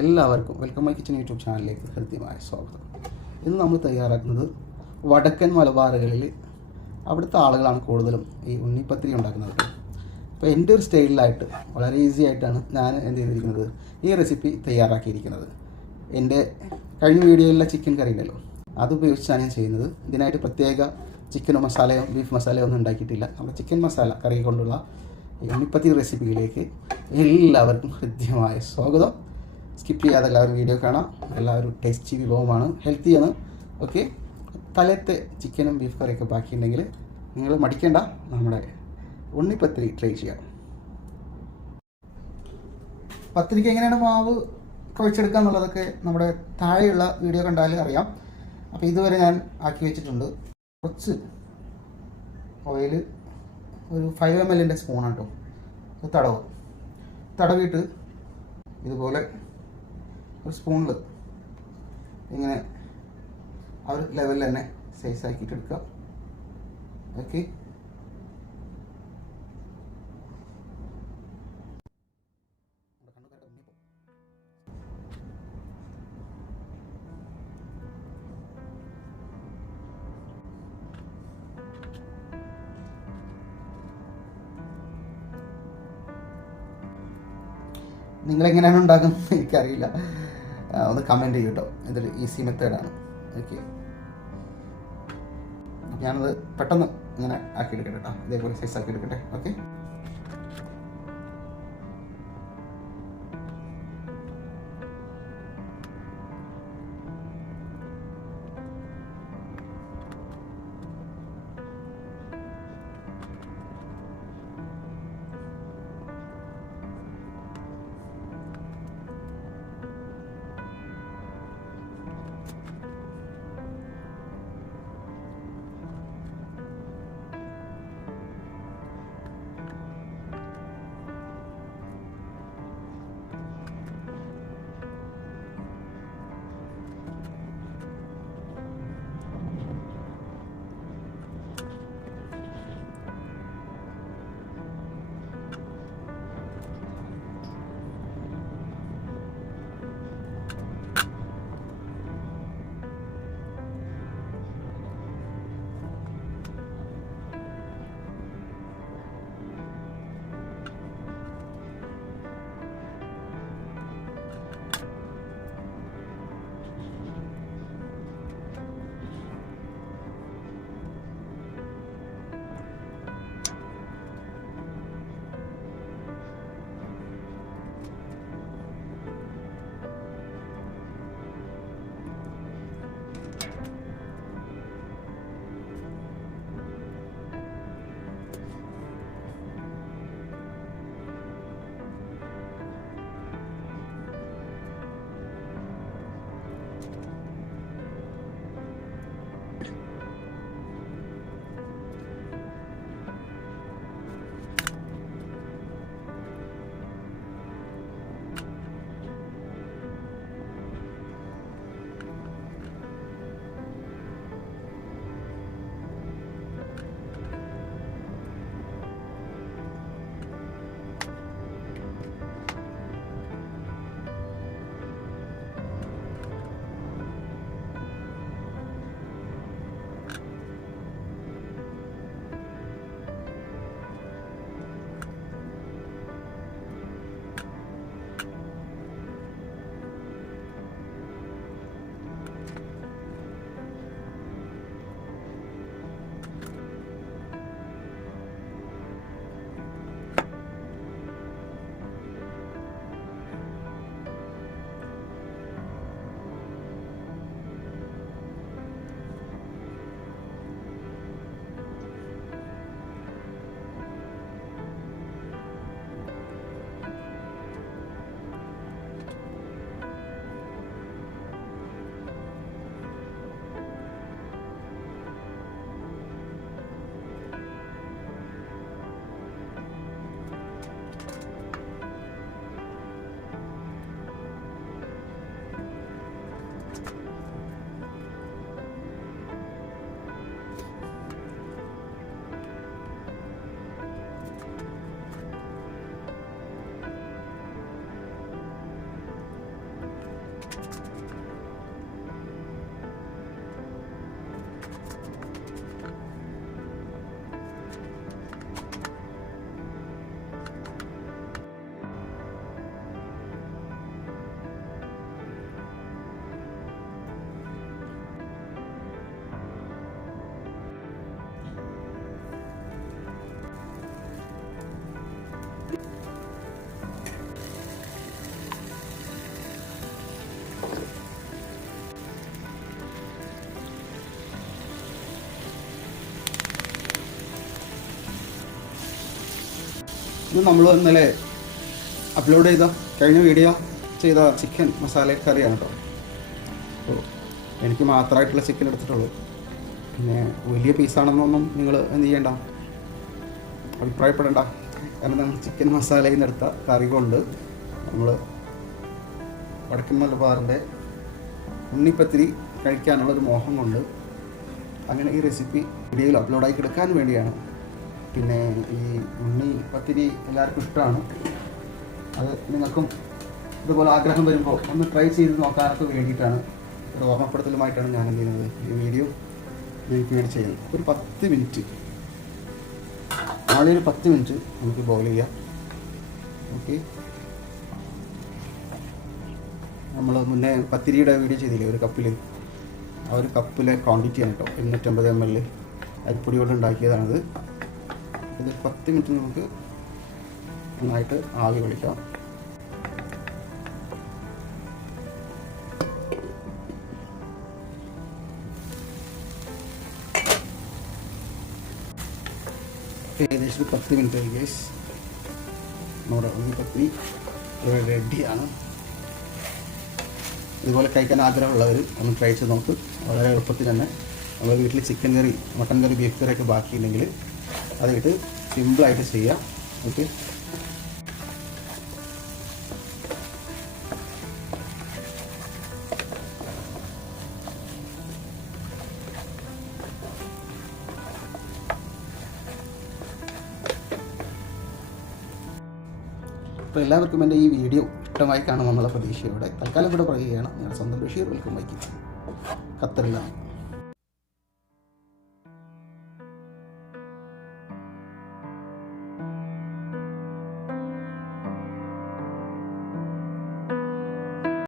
എല്ലാവർക്കും welcome my kitchen YouTube ചാനലിലേക്ക് ഹൃദ്യമായ സ്വാഗതം. ഇന്ന് നമ്മൾ തയ്യാറാക്കുന്നത് വടക്കൻ മലബാറുകളിൽ അവിടുത്തെ ആളുകളാണ് കൂടുതലും ഈ ഉണ്ണിപ്പത്തിരി ഉണ്ടാക്കുന്നത്. അപ്പോൾ എൻ്റെ ഒരു സ്റ്റൈലിലായിട്ട് വളരെ ഈസി ആയിട്ടാണ് ഞാൻ എന്ത് ചെയ്തിരിക്കുന്നത്, ഈ റെസിപ്പി തയ്യാറാക്കിയിരിക്കുന്നത്. എൻ്റെ കഴിഞ്ഞ വീഡിയോയിലെ ചിക്കൻ കറി ഉണ്ടല്ലോ, അതുപയോഗിച്ചാണ് ഞാൻ ചെയ്യുന്നത്. ഇതിനായിട്ട് പ്രത്യേക ചിക്കനോ മസാലയോ ബീഫ് മസാലയോ ഒന്നും ഉണ്ടാക്കിയിട്ടില്ല. നമ്മുടെ ചിക്കൻ മസാല കറി കൊണ്ടുള്ള ഈ ഉണ്ണിപ്പത്തിരി റെസിപ്പിയിലേക്ക് എല്ലാവർക്കും ഹൃദ്യമായ സ്വാഗതം. സ്കിപ്പ് ചെയ്യാതെ എല്ലാവരും വീഡിയോ കാണാം. എല്ലാവരും ടേസ്റ്റി വിഭവമാണ്, ഹെൽത്തിയാണ്. ഓക്കെ, തലേത്തെ ചിക്കനും ബീഫ് കറിയൊക്കെ ബാക്കിയുണ്ടെങ്കിൽ നിങ്ങൾ മടിക്കേണ്ട, നമ്മുടെ ഉണ്ണിപ്പത്തിരി ട്രൈ ചെയ്യാം. പത്തിരിക്ക് എങ്ങനെയാണ് മാവ് കുഴച്ചെടുക്കുക എന്നുള്ളതൊക്കെ നമ്മുടെ താഴെയുള്ള വീഡിയോ കണ്ടാൽ അറിയാം. അപ്പോൾ ഇതുവരെ ഞാൻ ആക്കി വെച്ചിട്ടുണ്ട്. കുറച്ച് ഓയിൽ, ഒരു 5 ml സ്പൂണാണ് കേട്ടോ. തടവിയിട്ട് ഇതുപോലെ ഒരു സ്പൂണിൽ ഇങ്ങനെ ആ ഒരു ലെവലിൽ തന്നെ സൈസ് ആക്കിയിട്ട് എടുക്കുക. ഓക്കെ, നിങ്ങളെങ്ങനെയാണ് ഉണ്ടാക്കുന്നത് എനിക്കറിയില്ല, ഒന്ന് കമൻറ്റ് ചെയ്യൂ കേട്ടോ. ഇതൊരു ഈസി മെത്തേഡാണ്. ഓക്കെ, ഞാനത് പെട്ടെന്ന് ഇങ്ങനെ ആക്കിയെടുക്കട്ടെ കേട്ടോ. ഇതേപോലെ സൈസ് ആക്കിയെടുക്കട്ടെ. ഓക്കെ, ഇത് നമ്മൾ ഇന്നലെ അപ്ലോഡ് ചെയ്ത കഴിഞ്ഞ വീഡിയോ ചെയ്ത ചിക്കൻ മസാല കറിയാണ് കേട്ടോ. അപ്പോൾ എനിക്ക് മാത്രമായിട്ടുള്ള ചിക്കൻ എടുത്തിട്ടുള്ളൂ. പിന്നെ വലിയ പീസാണെന്നൊന്നും നിങ്ങൾ എന്ത് ചെയ്യണ്ട, അഭിപ്രായപ്പെടേണ്ട. കാരണം ചിക്കൻ മസാലയിൽ നിന്ന് എടുത്ത കറി കൊണ്ട് നമ്മൾ വടക്കൻ മലബാറിൻ്റെ ഉണ്ണിപ്പത്തിരി കഴിക്കാനുള്ളൊരു മോഹം കൊണ്ട് അങ്ങനെ ഈ റെസിപ്പി വീഡിയോയിൽ അപ്ലോഡാക്കി എടുക്കാൻ വേണ്ടിയാണ്. പിന്നെ ഈ ഉണ്ണിപ്പത്തിരി എല്ലാവർക്കും ഇഷ്ടമാണ്. അത് നിങ്ങൾക്കും ഇതുപോലെ ആഗ്രഹം വരുമ്പോൾ ഒന്ന് ട്രൈ ചെയ്ത് നോക്കാനൊക്കെ വേണ്ടിയിട്ടാണ്, ഒരു ഓർമ്മപ്പെടുത്തലുമായിട്ടാണ് ഞാൻ എന്ത് ചെയ്യുന്നത്, ഈ വീഡിയോ എനിക്ക് വേണ്ടി ചെയ്യുന്നത്. ഒരു 10 മിനിറ്റ്, ആദ്യം ഒരു 10 മിനിറ്റ് നമുക്ക് ബോയിൽ ചെയ്യാം. ഓക്കെ, നമ്മൾ മുന്നേ പത്തിരിയുടെ വീഡിയോ ചെയ്തില്ലേ, ഒരു കപ്പിൽ, ആ ഒരു കപ്പിലെ ക്വാണ്ടിറ്റിയാണ് കേട്ടോ 250 ml അരിപ്പൊടി കൊണ്ട് ഉണ്ടാക്കിയതാണിത്. ഇത് 10 മിനിറ്റ് നമുക്ക് നന്നായിട്ട് ആവി കൊള്ളിക്കാം. ഏകദേശം ഒരു 10 മിനിറ്റ് ആയി ഗൈസ്. നമ്മുടെ ഉണ്ണിപ്പത്തിരി റെഡിയാണ്. ഇതുപോലെ കഴിക്കാൻ ആഗ്രഹമുള്ളവർ ഒന്ന് ട്രൈ ചെയ്ത് നോക്ക്. വളരെ എളുപ്പത്തിൽ തന്നെ നമ്മുടെ വീട്ടിൽ ചിക്കൻ കറി, മട്ടൻ കറി, ബീഫ് കറിയൊക്കെ ബാക്കിയുണ്ടെങ്കിൽ അതായിട്ട് സിമ്പിളായിട്ട് ചെയ്യാം. ഓക്കെ, അപ്പോൾ എല്ലാവർക്കും എൻ്റെ ഈ വീഡിയോ ഇഷ്ടമായി കാണുമെന്നുള്ള പ്രതീക്ഷയോടെ തൽക്കാലം ഇവിടെ പറയുകയാണ്. ഞങ്ങളുടെ സ്വന്തം ബഷീർ. Welcome bike ഖത്തറിലാണ്.